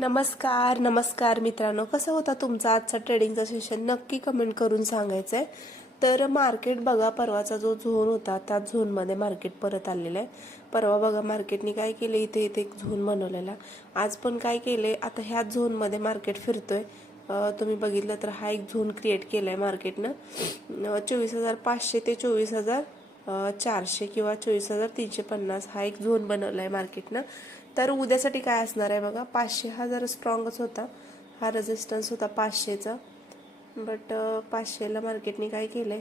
नमस्कार मित्रांनो, कसा होता तुमचा आजचा ट्रेडिंगचा सेशन नक्की कमेंट करून सांगायचं आहे. तर मार्केट बघा, परवाचा जो झोन होता त्या झोनमध्ये मार्केट परत आलेलं आहे. परवा बघा मार्केटने काय केलं, इथे एक झोन बनवलेला. आज पण काय केले, आता ह्याच झोनमध्ये मार्केट फिरतोय. तुम्ही बघितलं तर हा एक झोन क्रिएट केलाय मार्केटनं. 24,500 ते 24,400 किंवा 24,350 हा एक झोन बनवलाय मार्केटनं. तर उद्यासाठी काय असणार आहे बघा, 500 हा जरा स्ट्रॉंगच होता, हा रेजिस्टन्स होता 500चा. बट 500ला मार्केटने काय केलंय,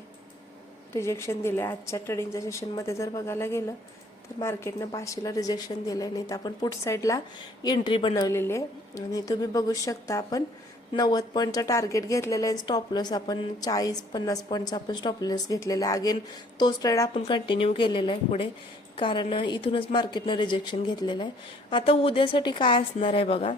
रिजेक्शन दिलंय. आजच्या ट्रेडिंगच्या सेशनमध्ये जर बघायला गेलं तर मार्केटनं 500ला रिजेक्शन दिलंय. नाही तर आपण पुट साईडला एंट्री बनवलेली आहे आणि तुम्ही बघू शकता आपण 90 पॉईंटचा टार्गेट घेतलेला आहे. स्टॉप लॉस आपण 40-50 पॉईंटचा आपण स्टॉप लॉस घेतलेला आहे. अगेन तोच ट्रेड आपण कंटिन्यू केलेला आहे पुढे, कारण इथूनच मार्केटनं रिजेक्शन घेतलेलं आहे. आता उद्यासाठी काय असणार आहे बघा,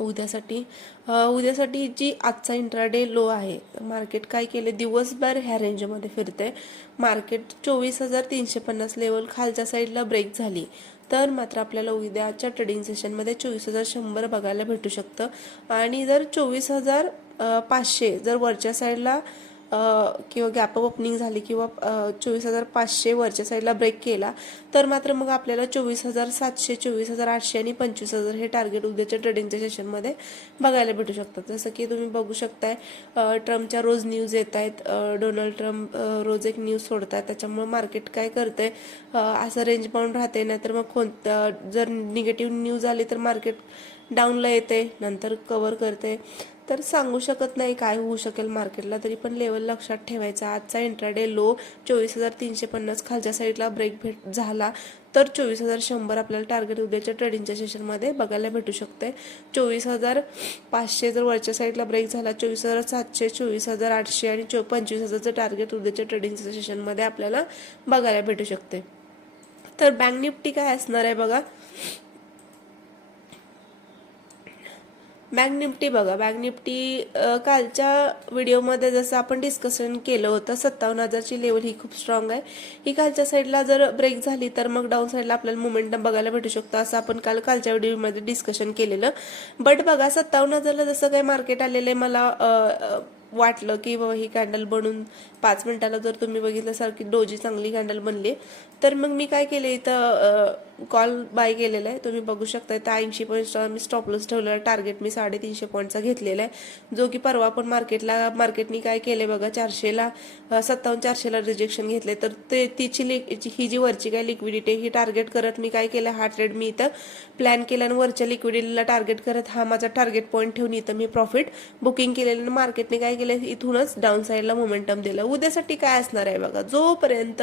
उद्यासाठी जी आजचा इंट्राडे लो आहे, मार्केट काय केले, दिवसभर ह्या रेंजमध्ये फिरते. मार्केट 24,350 लेवल खालच्या साईडला ब्रेक झाली तर मात्र आपल्याला उद्याच्या ट्रेडिंग सेशनमध्ये 24,100 बघायला भेटू शकतं. आणि जर 24,500 जर वरच्या साईडला किंवा गॅप अप ओपनिंग झाली किंवा 24,500 वरच्या साईडला ब्रेक केला तर मात्र मग आपल्याला 24,700, 24,800 आणि 25,000 हे टार्गेट उद्याच्या ट्रेडिंगच्या सेशनमध्ये बघायला भेटू शकतात. जसं की तुम्ही बघू शकताय, ट्रम्पच्या रोज न्यूज येत आहेत. डोनाल्ड ट्रम्प रोज एक न्यूज सोडतात, त्याच्यामुळे मार्केट काय करते, असं रेंज बाउंड राहते. नाहीतर मग जर निगेटिव्ह न्यूज आली तर मार्केट डाऊनला येते, नंतर कव्हर करते. तर सांगू शकत नाही काय होऊ शकेल मार्केटला, तरी पण लेवल लक्षात ठेवायचा. आजचा इंट्राडे लो 24,350 खालच्या साईडला ब्रेक झाला तर 24,100 आपल्याला टार्गेट उद्याच्या ट्रेडिंगच्या सेशनमध्ये बघायला भेटू शकते. 24,500 जर वरच्या साईडला ब्रेक झाला, 24,700, 24,800 आणि 25,000चं टार्गेट उद्याच्या ट्रेडिंगच्या सेशनमध्ये आपल्याला बघायला भेटू शकते. तर बँक निफ्टी काय असणार आहे बघा, बँक निफ्टी बघा, बँक निफ्टी कालच्या व्हिडिओमध्ये जसं आपण डिस्कशन केलं होतं, 57,000ची लेवल ही खूप स्ट्रॉंग आहे. ही खालच्या साईडला जर ब्रेक झाली तर मग डाऊन साईडला आपल्याला मोमेंटम बघायला भेटू शकतं, असं आपण कालच्या व्हिडिओमध्ये डिस्कशन केलेलं. बट बघा 57,000ला जसं काही मार्केट आलेलं आहे, मला वाटलं की बाबा ही कॅन्डल बनून 5 मिनिटाला जर तुम्ही बघितलं सारखी डोजी चांगली कॅन्डल बनली, तर मग मी काय केलं, इथं कॉल बाय केलेला आहे. तुम्ही बघू शकता इथं 80 पॉईंटचा मी स्टॉप लॉस ठेवलेला, टार्गेट मी 350 पॉईंटचा घेतलेला आहे, जो की परवा पण मार्केटनी काय केले बघा, 400ला 57,400ला रिजेक्शन घेतले. तर ही जी वरची काय लिक्विडिटी ही टार्गेट करत मी काय केलं, हा ट्रेड मी इथं प्लॅन केला आणि वरच्या लिक्विडिटीला टार्गेट करत हा माझा टार्गेट पॉईंट ठेवून इथं मी प्रॉफिट बुकिंग केलेलं. मार्केटने काय केलं, इथूनच डाऊन साईडला मोमेंटम दिलं. उद्यासाठी काय असणार आहे बघा, जोपर्यंत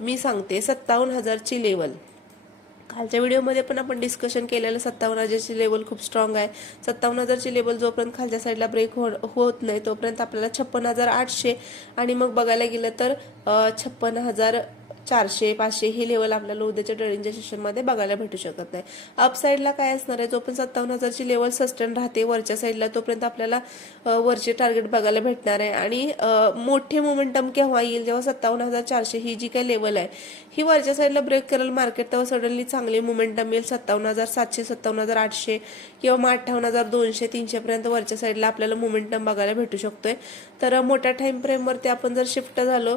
मी सांगते 57,000ची लेवल, कालच्या व्हिडिओमध्ये पण आपण डिस्कशन केलेलं, 57,000ची लेवल खूप स्ट्रॉंग आहे. 57,000ची लेवल जोपर्यंत खालच्या साईडला ब्रेक होत नाही तोपर्यंत आपल्याला 56,800 आणि मग बघायला गेलं तर 56,400, 500 ही लेवल आपल्याला उद्याच्या ट्रेडिंगच्या सेशनमध्ये बघायला भेटू शकत नाही. अप साईडला काय असणार आहे, जोपर्यंत 57,000ची लेवल सस्टेन राहते वरच्या साईडला तोपर्यंत आपल्याला वरचे टार्गेट बघायला भेटणार आहे. आणि मोठे मोमेंटम केव्हा येईल, जेव्हा 57,400 ही जी काही लेवल आहे ही वरच्या साईडला ब्रेक करेल मार्केट, तेव्हा सडनली चांगले मोमेंटम येईल. 57,700, 57,800 किंवा मग 58,200, 300 पर्यंत वरच्या साईडला आपल्याला मोमेंटम बघायला भेटू शकतोय. तर मोठ्या टाइम फ्रेमवरती आपण जर शिफ्ट झालो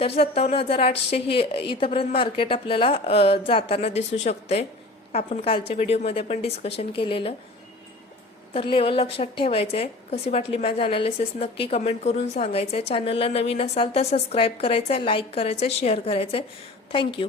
तर 57,800 ही इथंपर्यंत मार्केट आपल्याला जाताना दिसू शकते. आपण कालच्या व्हिडिओमध्ये पण डिस्कशन केलेलं. तर लेवल लक्षात ठेवायचं आहे. कशी वाटली माझं अनालिसिस नक्की कमेंट करून सांगायचं आहे. चॅनलला नवीन असाल तर सबस्क्राईब करायचं आहे, लाईक करायचं आहे, शेअर करायचं आहे. थँक्यू.